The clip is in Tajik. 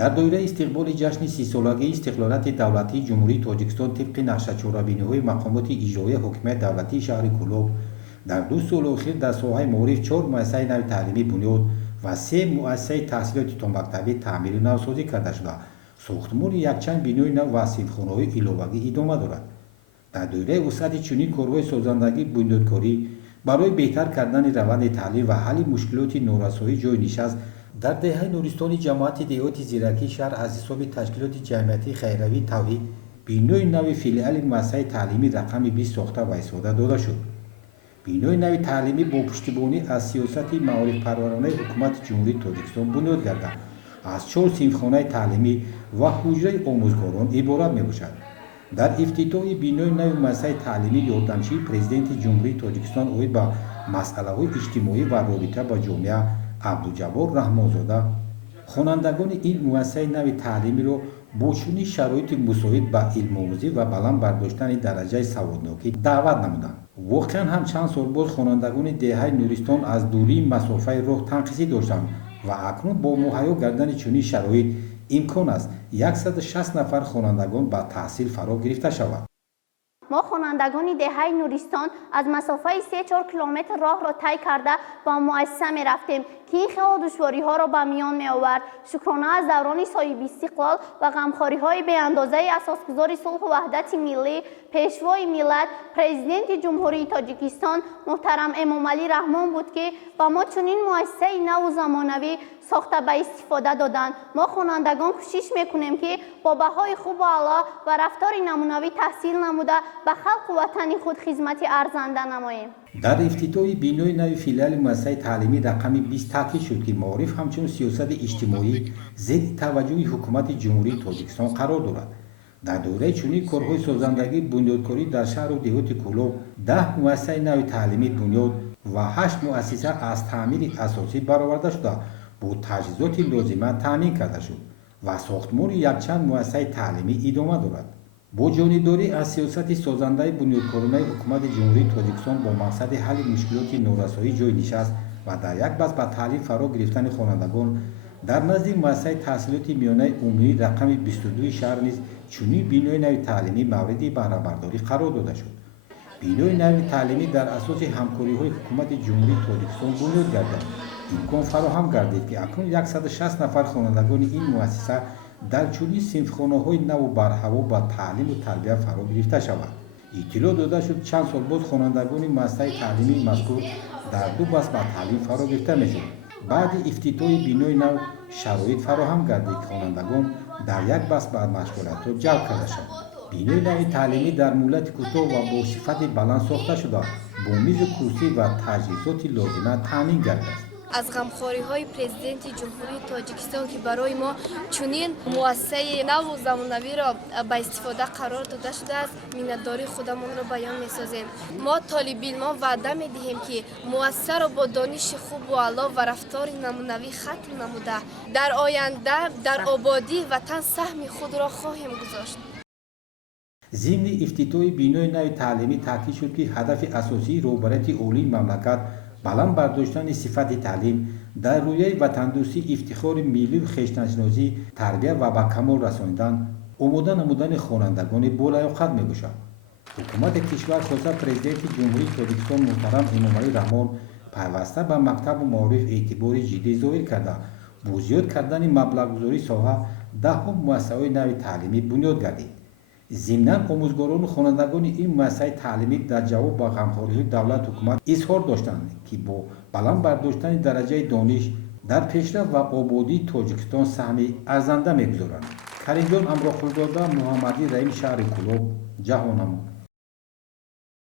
дар доираи истиқболи ҷашни 30-солагии истиқлолияти давлатии ҷумҳурии тоҷикистон тибқи нақшачорабиниҳои мақомоти иҷроии ҳокимияти давлатии шаҳри Кӯлоб дар 2 соли охир дар соҳаи маориф 4 муассисаи нави таълимӣ бунёд ва 3 муассисаи таҳсилоти томактабӣ таъмиру навсозӣ карда шуда, сохтмони якчанд бинои нав ва синфхонаҳои иловагӣ идома дорад. дар доираи вусъати чунин корҳои созандагӣ бунёдкорӣ барои беҳтар кардани раванди таълим ва ҳалли мушкилоти норасоии ҷойи нишаст дар деҳаи нуристони ҷамоати деҳоти зиракии шаҳр аз ҳисоби ташкилоти ҷамъиятии хайравии тавҳид бинои нави филиали муассисаи таълимӣ рақами 20 сохта ва истода дода шуд. бинои нави таълимӣ бо пуштибонӣ аз сиёсати маорифпарваронаи ҳукумати ҷумҳурии тоҷикистон бунёд гардид аз 4 синфхонаи таълимӣ ва ҳуҷраи омӯзгорон иборат мебошад. дар ифтитоҳи бинои нави муассисаи таълимӣ ёрдамчии президенти ҷумҳурии тоҷикистон оид ба масъалаҳои иҷтимоӣ ва робита ба ҷомеа абдуҷаббор раҳмонзода хонандагони ин муассисаи нави таълимиро бо чунин шароити мусоид ба илмомӯзӣ ва баланд бардоштани дараҷаи саводнокӣ даъват намуданд. воқеан ҳам чанд сол боз хонандагони деҳаи нуристон аз дурии масофаи роҳ танқисӣ доштанд ва акнун бо муҳайё кардани чунин шароит имкон аст 160 нафар хонандагон ба таҳсил фаро гирифта шавад. ما خوانندگان دهه نوریستان از مسافه 3-4 کیلومتر راه را طی کرده با مؤسسه می رفتیم که این خیلی دشواری ها را به میان می آورد. شکرانه از دوران صاحب استقلال و غمخواری های به اندازه اساسگذار صلح و وحدت ملی، پیشوای ملت، پرزیدنت جمهوری تاجیکستان محترم امامعلی رحمان بود که با ما چنین مؤسسه نو و زمانوی ساخته به استفاده دادند. ما خوانندگان کوشش میکنیم که با بهای خوب و اعلی و رفتار نمونوی تحصیل نموده به خلق و وطن خود خدمت ارزنده نماییم. дар ифтитоҳи бинои нави филиали муассисаи таълимӣ рақами 20 таъкид шуд ки маориф ҳамчун сиёсати иҷтимоӣ зери таваҷҷӯҳи ҳукумати ҷумҳурии тоҷикистон қарор дорад. дар доираи чунин корҳои созандагӣ бунёдкорӣ дар шаҳру деҳоти Кӯлоб 10 муассисаи нави таълимӣ бунёд ва 8 муассиса аз таъмири асосӣ бароварда шуда бо таҷҳизоти лозима таъмин карда шуд ва сохтмони якчанд муассисаи таълимӣ идома дорад. бо ҷонибдорӣ аз сиёсати созандаи бунёдкоронаи ҳукумати ҷумҳурии тоҷикистон бо мақсади ҳалли мушкилоти норасоии ҷойи нишаст ва дар як баъз ба таълим фаро гирифтани хонандагон дар назди муассисаи таҳсилоти миёнаи умумии рақами 22 шаҳр низ чунин бинои нави таълимӣ мавриди баҳрабардорӣ қарор дода шуд. бинои нави таълимӣ дар асоси ҳамкориҳои ҳукумати ҷумҳурии тоҷикистон бунёд гардид. имкон фароҳам гардид ки акнун 160 нафар хонандагони ин муассиса дар чунин синфхонаҳои наву барҳаво ба таълиму тарбия фаро гирифта шавад. иттилоъ дода шуд чанд сол боз хонандагони муассисаи таълимии мазкур дар 2 баъз ба таълим фаро гирифта мешуд. баъди ифтитоҳи бинои нав шароит фароҳам гардид ки хонандагон дар як баъз ба машғулиятҳо ҷалб карда шаванд. бинои нави таълимӣ дар муддати кӯтоҳ ва бо сифати баланд сохта шуда бо мизу курсӣ ва таҷҳизоти лозима таъмин гардааст. از غمخواری های پرزیدنت جمهوری تاجیکستان که برای ما چنین مؤسسه نو و زمانوی را به استفاده قرار داده شده است منتداری خودمون را بیان می‌سازیم. ما طالب علما وعده می‌دهیم که مؤسسه را با دانش خوب و اعلی و رفتار نمونوی ختم نموده در آینده در آبادی وطن سهم خود را خواهیم گذاشت. ضمن افتتاح بینای نو تعلیمی تاکید شد که هدف اساسی رهبری عالی مملکت баланд бардоштани сифати таълим дар рӯяи ватандӯстӣ ифтихори миллию хештаншиносӣ тарбия ва ба камол расонидан омода намудани хонандагони болаёқат мебошад. ҳукумати кишвар хоса президенти ҷумҳурии тоҷикистон муҳтарам эмомалӣ раҳмон пайваста ба мактабу маориф эътибори ҷиддӣ зоҳир карда бо зиёд кардани маблағгузории соҳа даҳҳо муассисаҳои нави таълимӣ бунёд гардид. зимнан омӯзгорону хонандагони ин муассисаи таълимӣ дар ҷавоб ба ғамхориҳои давлат ҳукумат изҳор доштанд ки бо баланд бардоштани дараҷаи дониш дар пешрафт ва ободии тоҷикистон саҳми арзанда мегузоранд. каримҷон амрохурдода, муҳаммадӣ раим, шаҳри Кӯлоб, ҷаҳонамо.